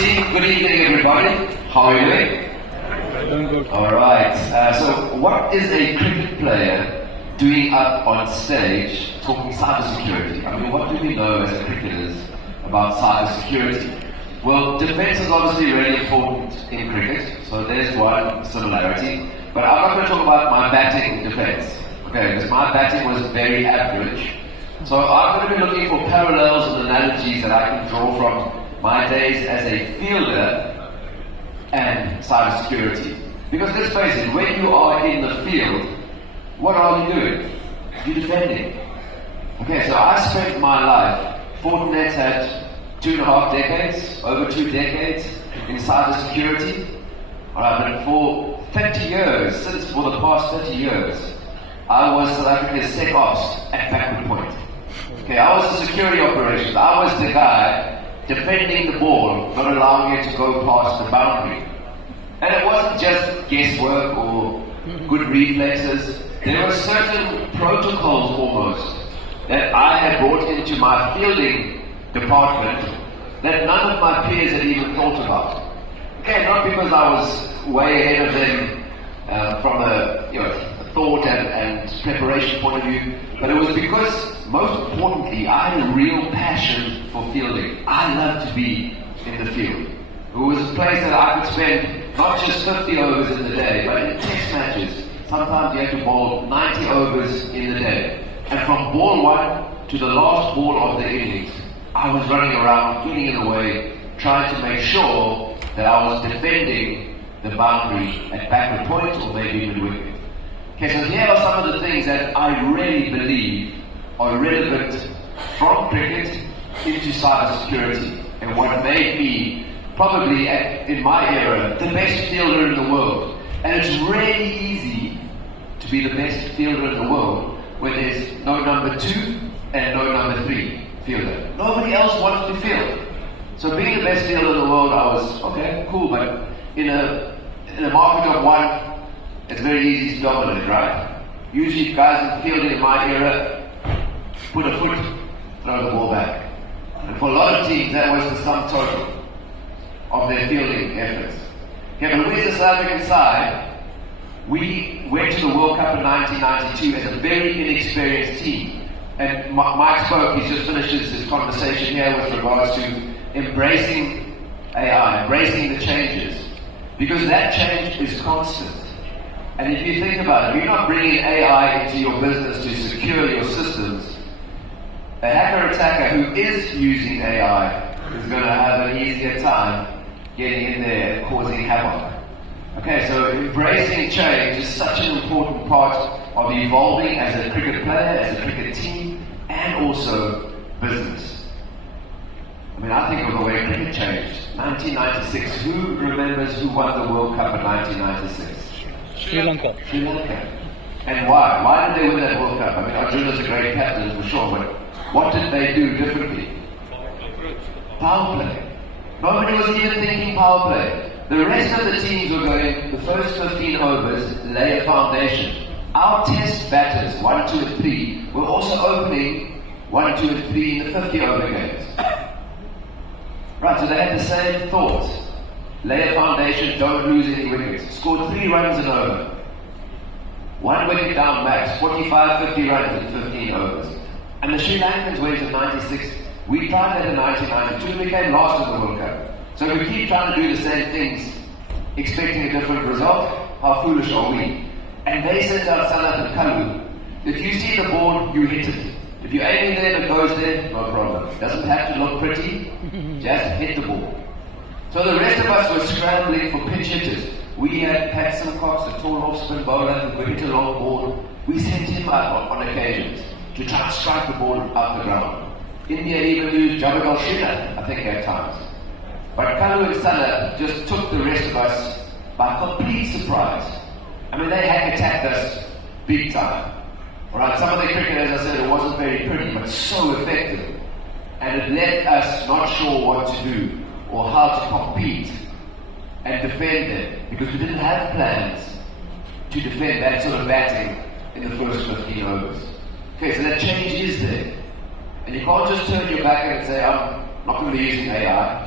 see. Good evening, everybody. How are you doing? Doing good. All right. So, what is a cricket player doing up on stage talking cybersecurity? I mean, what do we know as cricketers about cybersecurity? Well, defense is obviously really important in cricket, so there's one similarity. But I'm not going to talk about my batting defense, okay? Because my batting was very average. So I'm going to be looking for parallels and analogies that I can draw from my days as a fielder and cybersecurity. Because let's face it, when you are in the field, what are you doing? You're defending. Okay, so I spent my life, Fortinet had 2.5 decades, over 2 decades in cybersecurity. But for 30 years, for the past 30 years, I was South Africa's SecOps at backward point. Okay, I was the security operations. I was the guy defending the ball, not allowing it to go past the boundary. And it wasn't just guesswork or good reflexes. There were certain protocols almost that I had brought into my fielding department that none of my peers had even thought about. Okay, not because I was way ahead of them from a thought and preparation point of view, but it was because, most importantly, I had a real passion for fielding. I loved to be in the field. It was a place that I could spend not just 50 overs in the day, but in test matches. Sometimes you had to bowl 90 overs in the day. And from ball one to the last ball of the innings, I was running around, getting in the way, trying to make sure that I was defending the boundary at backward point or maybe mid-wicket. Okay, so here are some of the things that I really believe are relevant from cricket into cybersecurity and what made me probably, in my era, the best fielder in the world. And it's really easy to be the best fielder in the world when there's no number 2 and no number 3 fielder. Nobody else wanted to field. So being the best fielder in the world, I was, okay, cool, but in a market of one, it's very easy to dominate, right? Usually guys in fielding in my era, put a foot, throw the ball back. And for a lot of teams, that was the sum total of their fielding efforts. Okay, but we as the South African side, we went to the World Cup in 1992 as a very inexperienced team. And Mike spoke, he's just finished his conversation here with regards to embracing AI, embracing the changes. Because that change is constant. And if you think about it, if you're not bringing AI into your business to secure your systems, a hacker attacker who is using AI is going to have an easier time getting in there and causing havoc. Okay, so embracing change is such an important part of evolving as a cricket player, as a cricket team, and also business. I mean, I think of the way cricket changed. 1996, who remembers who won the World Cup in 1996? Sri Lanka. Sri Lanka. And why? Why did they win that World Cup? I mean, Arjuna's a great captain for sure, but what did they do differently? Power play. Nobody was even thinking power play. The rest of the teams were going, the first 15 overs, lay a foundation. Our test batters, 1, 2, and 3, were also opening 1, 2, and 3 in the 50 over games. Right, so they had the same thought. Lay a foundation, don't lose any wickets. Scored 3 runs an over. 1 wicket down max, 45, 50 runs in 15 overs. And the Sri Lankans went in 96. We tried that in 1992 and we came last in the World Cup. So if we keep trying to do the same things, expecting a different result, how foolish are we? And they sent out Sanath and Kalu. If you see the ball, you hit it. If you're aiming there and it goes there, no problem. It doesn't have to look pretty, just hit the ball. So the rest of us were scrambling for pitch hitters. We had Pat Simcox, the tall off spin bowler, who could hit a long ball. We sent him out on occasions to try to strike the ball up the ground. India even used Javagal Srinath, I think, at times. But Kalu and Sana just took the rest of us by complete surprise. I mean, they had attacked us big time. Alright, some of the cricket, as I said, it wasn't very pretty, but so effective. And it left us not sure what to do or how to compete and defend them, because we didn't have plans to defend that sort of batting in the first 15 overs. Okay, so that change is there. And you can't just turn your back and say, I'm not going to be using AI.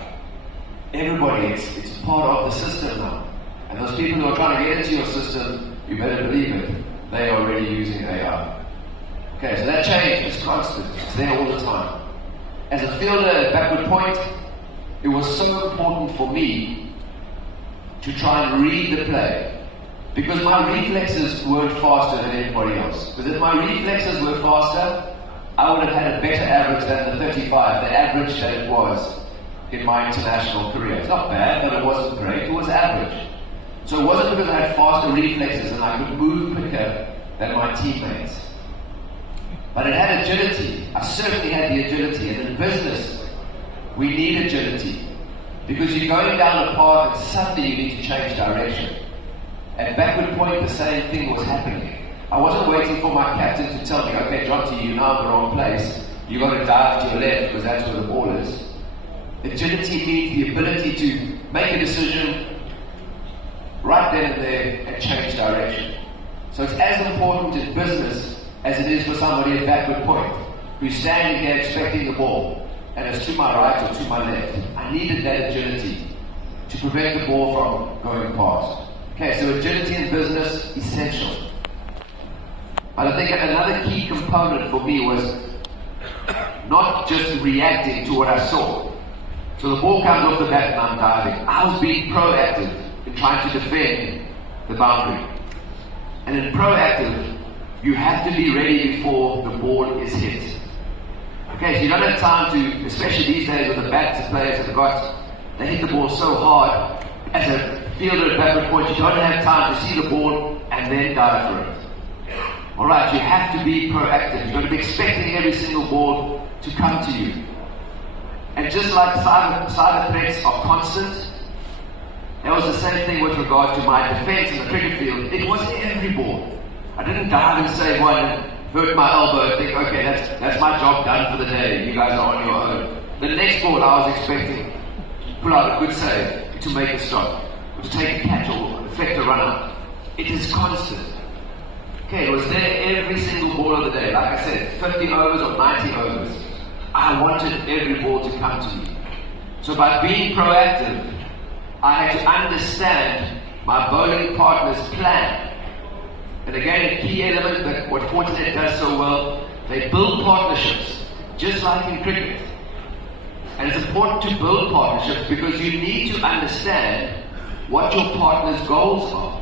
everybody, it's part of the system now. And those people who are trying to get into your system, you better believe it, they are already using AI. Okay, so that change is constant. It's there all the time. As a fielder at Backward Point, it was so important for me to try and read the play. Because my reflexes weren't faster than anybody else. Because if my reflexes were faster, I would have had a better average than the 35, the average that it was in my international career. It's not bad, but it wasn't great. It was average. So it wasn't because I had faster reflexes and I could move quicker than my teammates. But it had agility. I certainly had the agility. And in business, we need agility. Because you're going down a path and suddenly you need to change direction. At Backward Point, the same thing was happening. I wasn't waiting for my captain to tell me, okay, Jonty, you're now in the wrong place. You've got to dive to your left because that's where the ball is. Agility means the ability to make a decision right then and there and change direction. So it's as important in business as it is for somebody at Backward Point who's standing here expecting the ball and it's to my right or to my left. I needed that agility to prevent the ball from going past. Okay, so agility in business, essential. But I think another key component for me was not just reacting to what I saw. So the ball comes off the bat and I'm diving. I was being proactive in trying to defend the boundary. And in proactive, you have to be ready before the ball is hit. Okay, so you don't have time to, especially these days with the bats the players have got, they hit the ball so hard. As a fielder at Backward Point, you don't have time to see the ball and then dive for it. Alright, you have to be proactive. You've got to be expecting every single ball to come to you. And just like cyber threats are constant, that was the same thing with regard to my defense in the cricket field. It was every ball. I didn't dive and save one and hurt my elbow and think, okay, that's my job done for the day. You guys are on your own. The next ball I was expecting to pull out a good save, to make a stop, to take a catch or effect a run out. It is constant. Okay, it was there every single ball of the day. Like I said, 50 overs or 90 overs. I wanted every ball to come to me. So by being proactive, I had to understand my bowling partner's plan. And again, a key element that what Fortinet does so well, they build partnerships, just like in cricket. And it's important to build partnerships because you need to understand what your partner's goals are.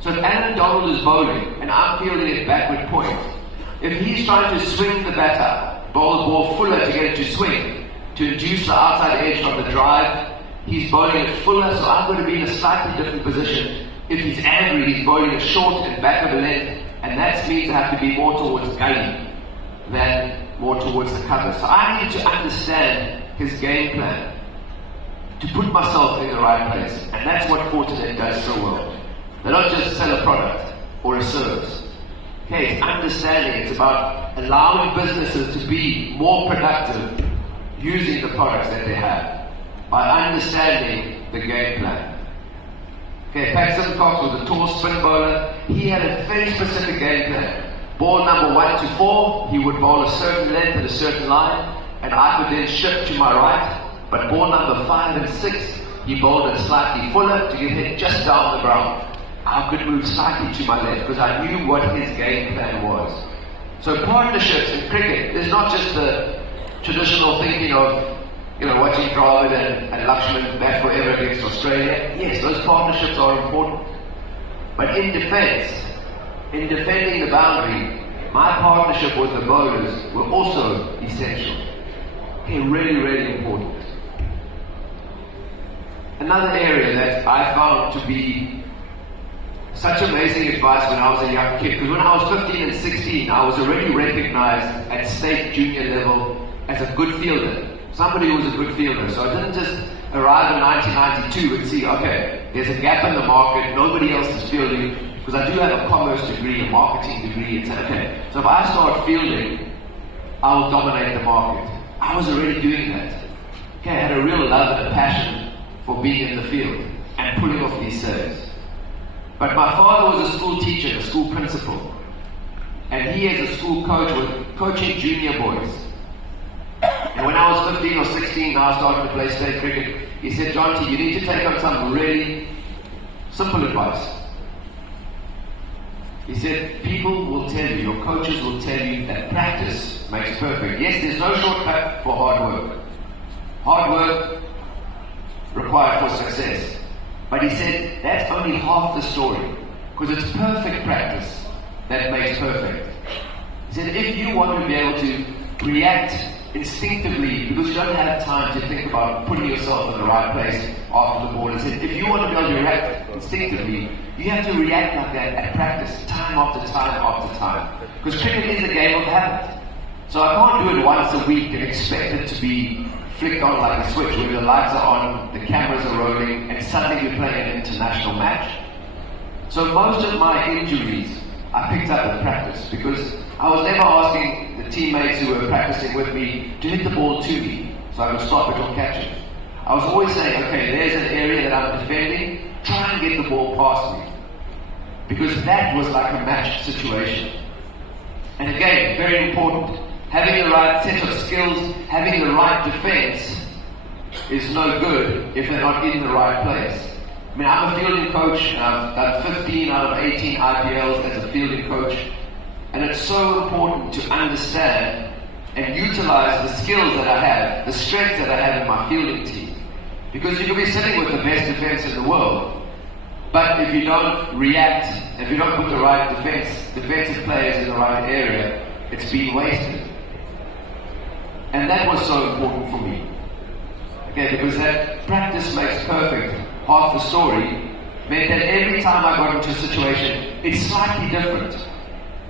So if Alan Donald is bowling and I'm fielding at Backward Point, if he's trying to swing the bat up, bowl the ball fuller to get it to swing, to induce the outside edge from the drive, he's bowling it fuller, so I'm going to be in a slightly different position. If he's angry, he's bowling it short and back of the length, and that means I have to be more towards gully than more towards the cover. So I need to understand his game plan to put myself in the right place, and that's what Fortinet does so well. They don't just sell a product or a service. Okay, it's understanding. It's about allowing businesses to be more productive using the products that they have by understanding the game plan. Okay, Pat Simcox was a tall spin bowler. He had a very specific game plan. Ball number 1 to 4, he would bowl a certain length at a certain line, and I could then shift to my right. But ball number 5 and 6, he bowled it slightly fuller to get hit just down the ground. I could move slightly to my left because I knew what his game plan was. So partnerships in cricket is not just the traditional thinking of watching Dravid and Lakshman bat forever against Australia. Yes, those partnerships are important. But in defense, in defending the boundary, my partnership with the bowlers were also essential. Okay, really, really important. Another area that I found to be such amazing advice when I was a young kid, because when I was 15 and 16, I was already recognized at state junior level as a good fielder. Somebody who was a good fielder. So I didn't just arrive in 1992 and see, okay, there's a gap in the market, nobody else is fielding, because I do have a commerce degree, a marketing degree, and say, okay, so if I start fielding, I will dominate the market. I was already doing that. Okay, I had a real love and a passion for being in the field and pulling off these saves. But my father was a school teacher, a school principal, and he as a school coach was coaching junior boys. And when I was 15 or 16, I started to play state cricket. He said, Jonty, you need to take on some really simple advice. He said, people will tell you, your coaches will tell you that practice makes perfect. Yes, there's no shortcut for hard work. Hard work required for success. But he said, that's only half the story. Because it's perfect practice that makes perfect. He said, if you want to be able to react instinctively, because you don't have time to think about putting yourself in the right place after the ball, he said, if you want to be able to react instinctively, you have to react like that at practice, time after time after time. Because cricket is a game of habit. So I can't do it once a week and expect it to be flicked on like a switch, where the lights are on, the cameras are rolling, and suddenly you're playing an international match. So most of my injuries I picked up in practice, because I was never asking the teammates who were practicing with me to hit the ball to me so I could stop it or catch it. I was always saying, okay, there's an area that I'm defending, try and get the ball past me. Because that was like a match situation. And again, very important, having the right set of skills, having the right defense is no good if they're not in the right place. I mean, I'm a fielding coach, and I've done 15 out of 18 IPLs as a fielding coach, and it's so important to understand and utilize the skills that I have, the strengths that I have in my fielding team. Because you can be sitting with the best defense in the world, but if you don't react, if you don't put the right defensive players in the right area, it's being wasted. And that was so important for me. Okay, because that practice makes perfect. Half the story meant that every time I got into a situation, it's slightly different.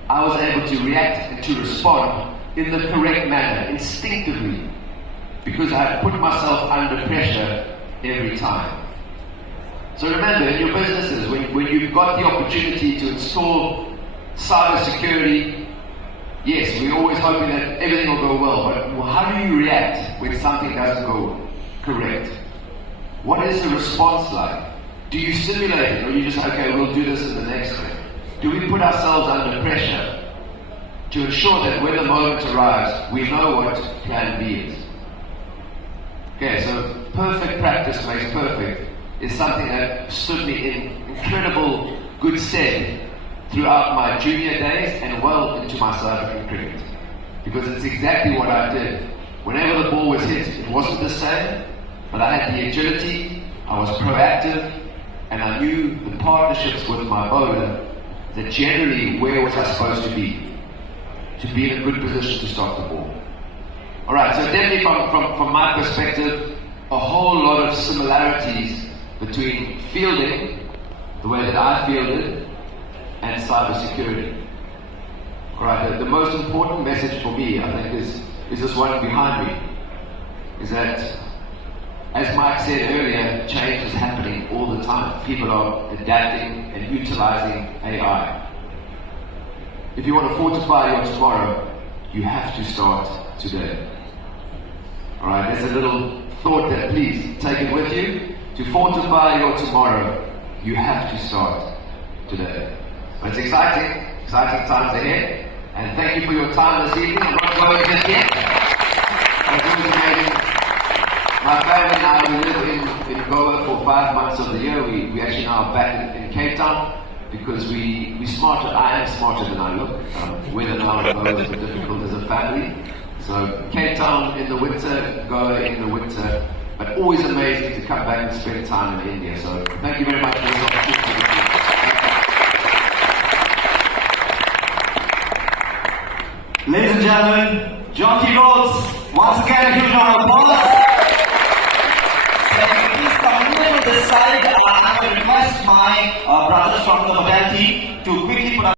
I was able to react and to respond in the correct manner, instinctively, because I had put myself under pressure every time. So remember, in your businesses, when you've got the opportunity to install cybersecurity, yes, we're always hoping that everything will go well, but how do you react when something doesn't go correct? What is the response like? Do you simulate it, or you just, okay, we'll do this in the next thing? Do we put ourselves under pressure to ensure that when the moment arrives, we know what plan B is? Okay, so perfect practice makes perfect is something that stood me in incredible good stead throughout my junior days and well into my South African cricket. Because it's exactly what I did. Whenever the ball was hit, it wasn't the same, but I had the agility, I was proactive, and I knew the partnerships with my bowler that generally where was I supposed to be in a good position to stop the ball. Alright, so definitely from my perspective, a whole lot of similarities between fielding, the way that I fielded, and cybersecurity. Alright, the most important message for me, I think, is this one behind me, is that, as Mike said earlier, change is happening all the time. People are adapting and utilizing AI. If you want to fortify your tomorrow, you have to start today. Alright, there's a little thought that, please take it with you. To fortify your tomorrow, you have to start today. But it's exciting times ahead. And thank you for your time this evening. I'm not going just yet. It was amazing. My family and I, we live in Goa for 5 months of the year. We actually now are back in Cape Town because we smarter. I am smarter than I look. Weather now in Goa is difficult as a family. So Cape Town in the winter, Goa in the winter, but always amazing to come back and spend time in India. So thank you very much for this opportunity. Ladies and gentlemen, Jonty Rhodes, once again a huge round of applause. Please come a little this side. I will request my brothers from the hotel team to quickly put up